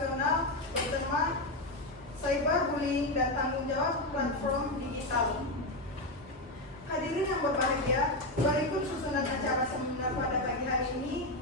internasional bertema Cyberbullying dan Tanggung Jawab Platform Digital. Hadirin yang berbahagia, berikut susunan acara seminar pada pagi hari ini.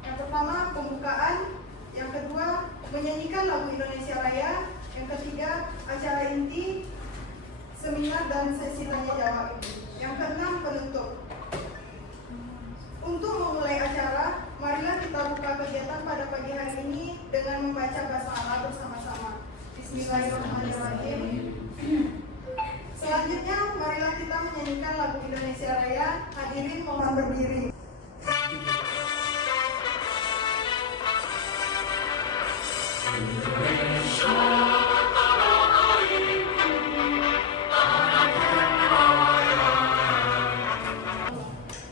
Yang pertama, pembukaan. Yang kedua, menyanyikan lagu Indonesia Raya. Yang ketiga, acara inti seminar dan sesi tanya jawab. Yang keenam, penutup. Untuk memulai acara, marilah kita buka kegiatan pada pagi hari ini dengan membaca basmalah bersama-sama. Bismillahirrahmanirrahim. Selanjutnya, marilah kita menyanyikan lagu Indonesia Raya. Hadirin mohon berdiri.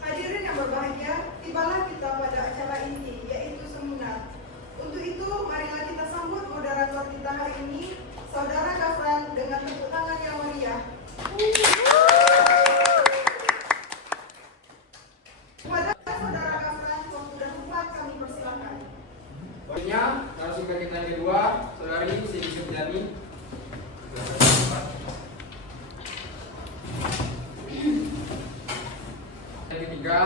Hadirin yang berbahagia, tibalah kita pada acara inti, yaitu seminar. Untuk itu, marilah kita sambut moderator kita hari ini, Saudara Gafran, dengan tepuk tangan yang meriah. Kepada Saudara Gafran, waktu dan tempat kami persilakan. Selanjutnya, narasumber kita yang kedua, Saudari Siti Suryani. Yang ketiga,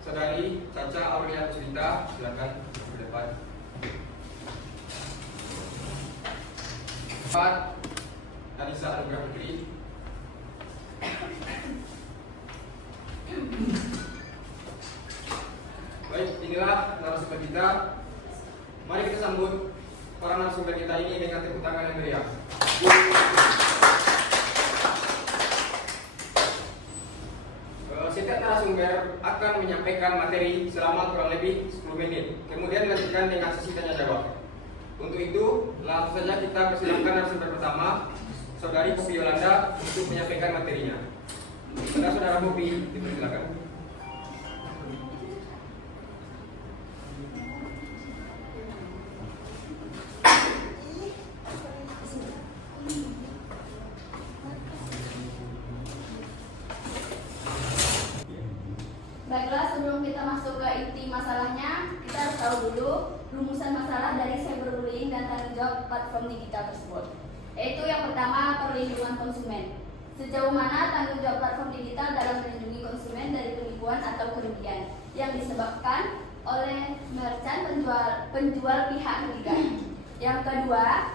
Saudari Caca Aurelia Kusrinda, silakan ke depan. Empat, Anissa Anugrah Putri. Baik, inilah narasumber kita. Mari kita sambut para narasumber kita ini dengan tepuk tangan yang meriah. Setiap narasumber akan menyampaikan materi selama kurang lebih 10 menit. Kemudian dilanjutkan dengan sesi tanya jawab. Untuk itu, langsung saja kita persilakan narasumber pertama, Saudari Poppy Yolanda, untuk menyampaikan materinya. Saudara Poppy, dipersilakan. Baiklah, sebelum kita masuk ke inti masalahnya, kita harus tahu dulu rumusan masalah dari cyberbullying dan tanggung jawab platform digital tersebut. Yaitu yang pertama, perlindungan konsumen. Sejauh mana tanggung jawab platform digital dalam melindungi konsumen dari penipuan atau kerugian yang disebabkan oleh merchant penjual pihak ketiga. Yang kedua,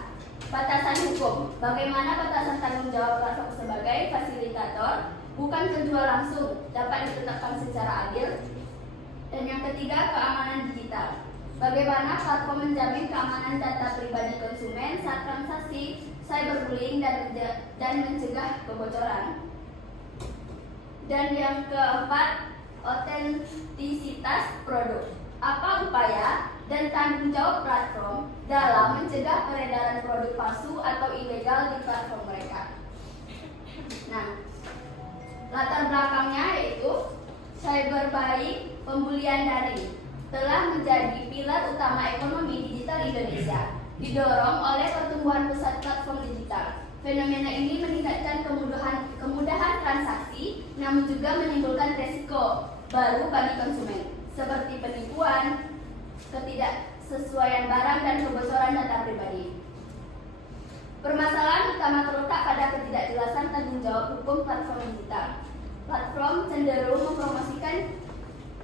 batasan hukum. Bagaimana batasan tanggung jawab platform sebagai fasilitator, bukan penjual langsung, dapat ditetapkan secara adil. Dan yang ketiga, keamanan digital. Bagaimana platform menjamin keamanan data pribadi konsumen saat transaksi cyberbullying dan mencegah kebocoran. Dan yang keempat, otentisitas produk. Apa upaya dan tanggung jawab platform dalam mencegah peredaran produk palsu atau ilegal di platform mereka. Nah, latar belakangnya yaitu cyberbullying, pembulian daring, telah menjadi pilar utama ekonomi digital Indonesia, didorong oleh pertumbuhan pesat platform digital. Fenomena ini meningkatkan kemudahan transaksi, namun juga menimbulkan resiko baru bagi konsumen, seperti penipuan, ketidaksesuaian barang, dan kebocoran data pribadi. Permasalahan utama terletak pada ketidakjelasan tanggung jawab hukum platform digital. Platform cenderung mempromosikan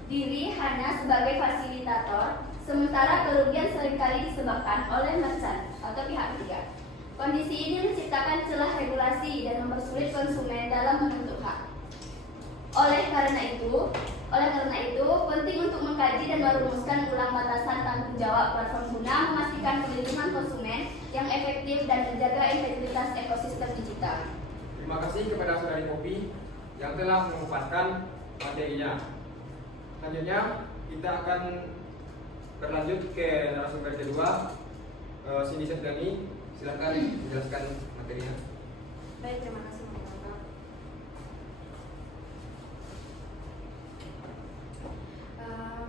diri hanya sebagai fasilitator, sementara kerugian seringkali disebabkan oleh merchant atau pihak ketiga. Kondisi ini menciptakan celah regulasi dan mempersulit konsumen dalam menuntut hak. Oleh karena itu, penting untuk mengkaji dan merumuskan ulang batasan tanggung jawab platform guna memastikan perlindungan konsumen yang efektif dan menjaga integritas ekosistem digital. Terima kasih kepada Saudari Poppy yang telah memaparkan materinya. Selanjutnya kita akan berlanjut ke narasumber kedua, Cindy Septiani. Silakan menjelaskan materinya. Baik, terima kasih.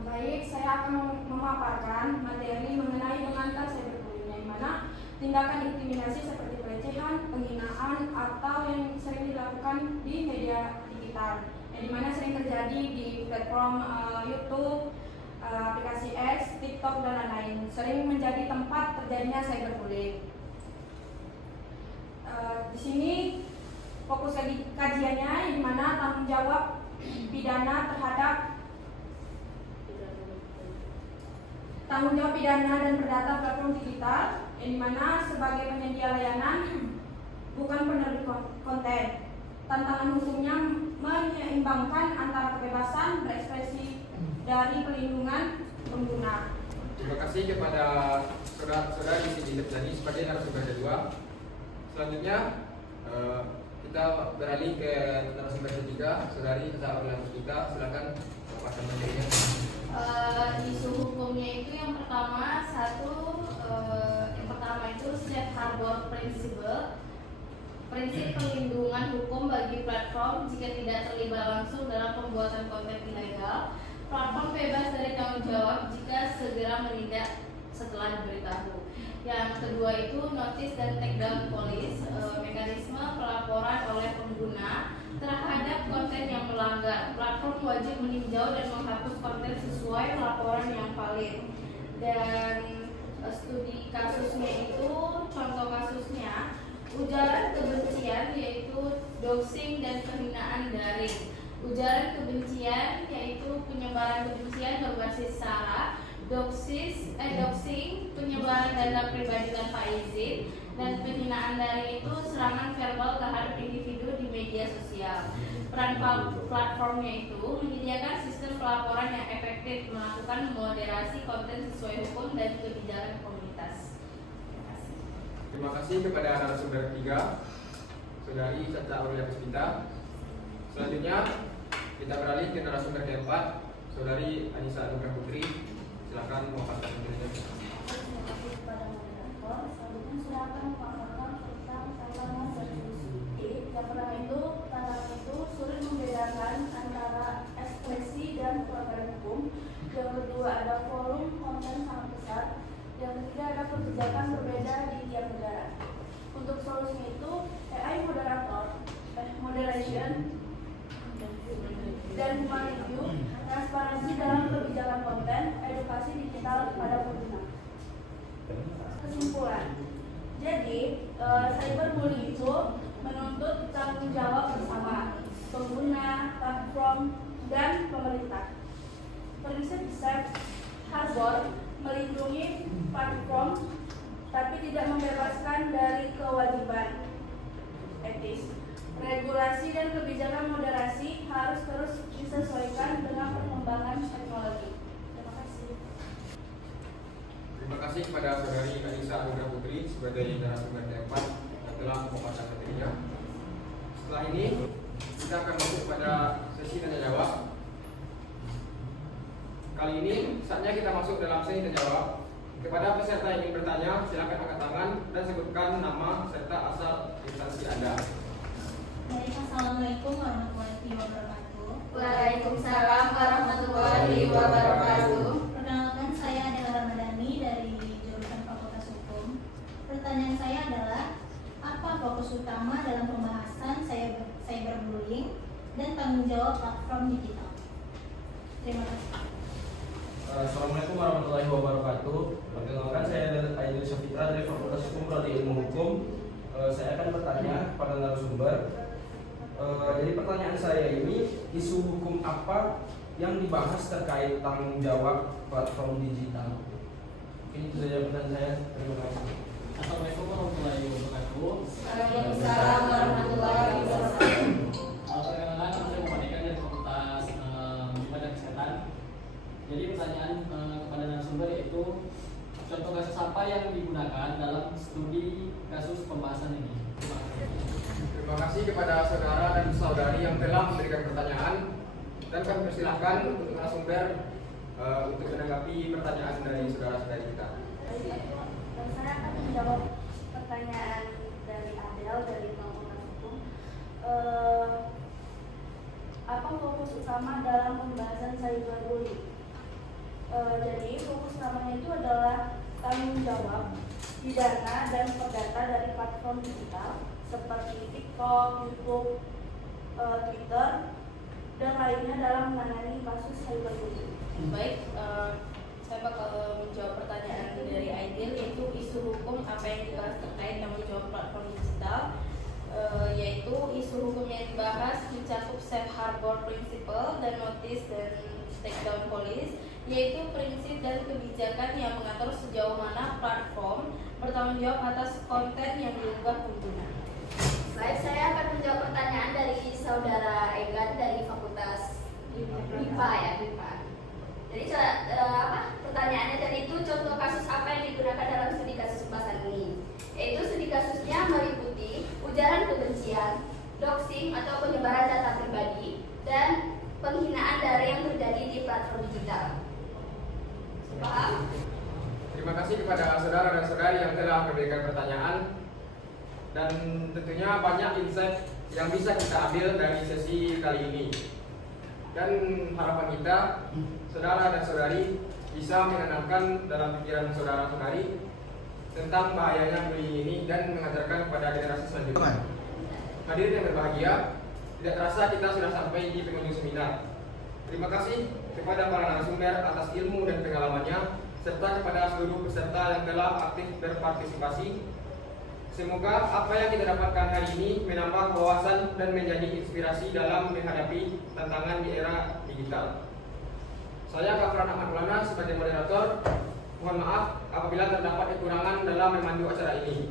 Baik, saya akan memaparkan materi mengenai pengantar cyberbullying, yang mana tindakan intimidasi seperti pelecehan, penghinaan, atau yang sering dilakukan di media digital, yang dimana sering terjadi di platform YouTube, aplikasi X, TikTok, dan lain-lain. sering menjadi tempat terjadinya cyberbullying. Di sini fokus kajiannya di mana tanggung jawab pidana dan perdata platform digital, yang dimana sebagai penyedia layanan bukan penerbit konten. Tantangan hukumnya menyeimbangkan antara kebebasan berekspresi dari pelindungan pengguna. Terima kasih kepada saudara di sini terjadi sebagai narasumber kedua. Selanjutnya kita beralih ke narasumber ketiga, saudari Asa Aulia Puspita. Silakan memaparkan materinya. Isu hukumnya itu yang pertama itu safe harbor principle, prinsip perlindungan hukum bagi platform jika tidak terlibat langsung dalam pembuatan konten ilegal. Platform bebas dari tanggung jawab jika segera menindak setelah diberitahu. Yang kedua itu notice dan takedown police, mekanisme pelaporan oleh pengguna terhadap konten yang melanggar. Platform wajib meninjau dan menghapus konten sesuai laporan yang valid. Dan studi kasusnya itu, contoh kasusnya ujaran kebencian yaitu doxing dan penghinaan daring. Ujaran kebencian yaitu penyebaran kebencian berbasis sara, doxing penyebaran data pribadi tanpa izin, dan penghinaan daring itu serangan verbal terhadap individu di media sosial. Peran platformnya itu menyediakan sistem pelaporan yang efektif, melakukan moderasi konten sesuai hukum dan kebijakan komunitas. Terima kasih kepada narasumber ketiga, saudari Asa Aulia Puspita. Selanjutnya kita beralih ke narasumber keempat, saudari Anissa Anugrah Putri. Silakan memaparkan materinya. Terima kasih kepada moderator. Selanjutnya silakan memaparkan tentang tantangan berfungsi. Yang pertama itu sulit membedakan antara ekspresi dan pelanggaran hukum. Yang kedua ada volume konten sangat besar. Yang ketiga ada kebijakan berbeda di tiap negara. Untuk solusinya itu AI moderation dan human review, transparansi dalam kebijakan konten, edukasi digital pada pengguna. Kesimpulan, jadi cyberbullying itu menuntut tanggung jawab bersama pengguna, platform, dan pemerintah. Prinsip safe harbor melindungi platform tapi tidak membebaskan dari kewajiban etis. Regulasi dan kebijakan moderasi harus terus disesuaikan dengan perkembangan teknologi. Terima kasih. Terima kasih kepada saudari Anissa Anugrah Putri sebagai narasumber keempat yang telah memaparkan materinya. Setelah ini kita akan masuk pada sesi tanya jawab. Kali ini saatnya kita masuk dalam sesi tanya jawab. Kepada peserta yang ingin bertanya, silakan angkat tangan dan sebutkan nama serta asal instansi Anda. Baik, assalamualaikum warahmatullahi wabarakatuh. Waalaikumsalam warahmatullahi wabarakatuh. Perkenalkan, saya adalah Ramadhani dari jurusan Fakultas Hukum. Pertanyaan saya adalah, apa fokus utama dalam pembahasan cyberbullying dan tanggung jawab platform digital? Terima kasih. Assalamualaikum warahmatullahi wabarakatuh. Perkenalkan, saya Aidil Syafitra dari Fakultas Hukum Prodi Ilmu Hukum. Saya akan bertanya pada narasumber. Jadi pertanyaan saya ini, isu hukum apa yang dibahas terkait tanggung jawab platform digital? Mungkin itu saja pertanyaan saya. Terima kasih. Assalamualaikum warahmatullahi wabarakatuh. Waalaikumsalam warahmatullahi wabarakatuh. Perkenalkan, nama saya Muhammad Eka dari Fakultas Hukum dan Kesehatan. Jadi pertanyaan kepada narasumber yaitu contoh kasus apa yang digunakan dalam studi kasus pembahasan ini? Terima kasih kepada saudara dan saudari yang telah memberikan pertanyaan, dan kami persilahkan untuk narasumber untuk menanggapi pertanyaan dari saudara-saudari kita. Saya akan menjawab pertanyaan dari Adel dari Fakultas Hukum. Apa fokus utama dalam pembahasan cyberbullying? Jadi fokus utamanya itu adalah tanggung jawab pidana dan perdata dari platform digital seperti TikTok, YouTube, Twitter, dan lainnya dalam menangani kasus cyberbullying. Baik, saya bakal menjawab pertanyaan dari safe harbor principle dan notice dan takedown policy, yaitu prinsip dan kebijakan yang mengatur sejauh mana platform bertanggung jawab atas konten yang diunggah pengguna. Baik, saya akan menjawab pertanyaan dari saudara Egan dari Fakultas IPA ya, IPA. Jadi pertanyaannya tadi itu contoh kasus apa yang digunakan dalam studi kasus pembahasan ini? Yaitu studi kasusnya meliputi ujaran kebencian, doxing atau penyebaran data pribadi, dan penghinaan daring yang terjadi di platform digital. Paham? Terima kasih kepada saudara dan saudari yang telah memberikan pertanyaan, dan tentunya banyak insight yang bisa kita ambil dari sesi kali ini. Dan harapan kita, saudara dan saudari bisa menanamkan dalam pikiran saudara saudari tentang bahayanya bullying ini dan mengajarkan kepada generasi selanjutnya. Hadirin yang berbahagia, tidak terasa kita sudah sampai di penghujung seminar. Terima kasih kepada para narasumber atas ilmu dan pengalamannya, serta kepada seluruh peserta yang telah aktif berpartisipasi. Semoga apa yang kita dapatkan hari ini menambah wawasan dan menjadi inspirasi dalam menghadapi tantangan di era digital. Saya Kafran Ahmad Maulana sebagai moderator. Mohon maaf apabila terdapat kekurangan dalam memandu acara ini.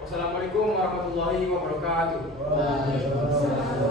Wassalamualaikum warahmatullahi wabarakatuh. Waalaikumsalam.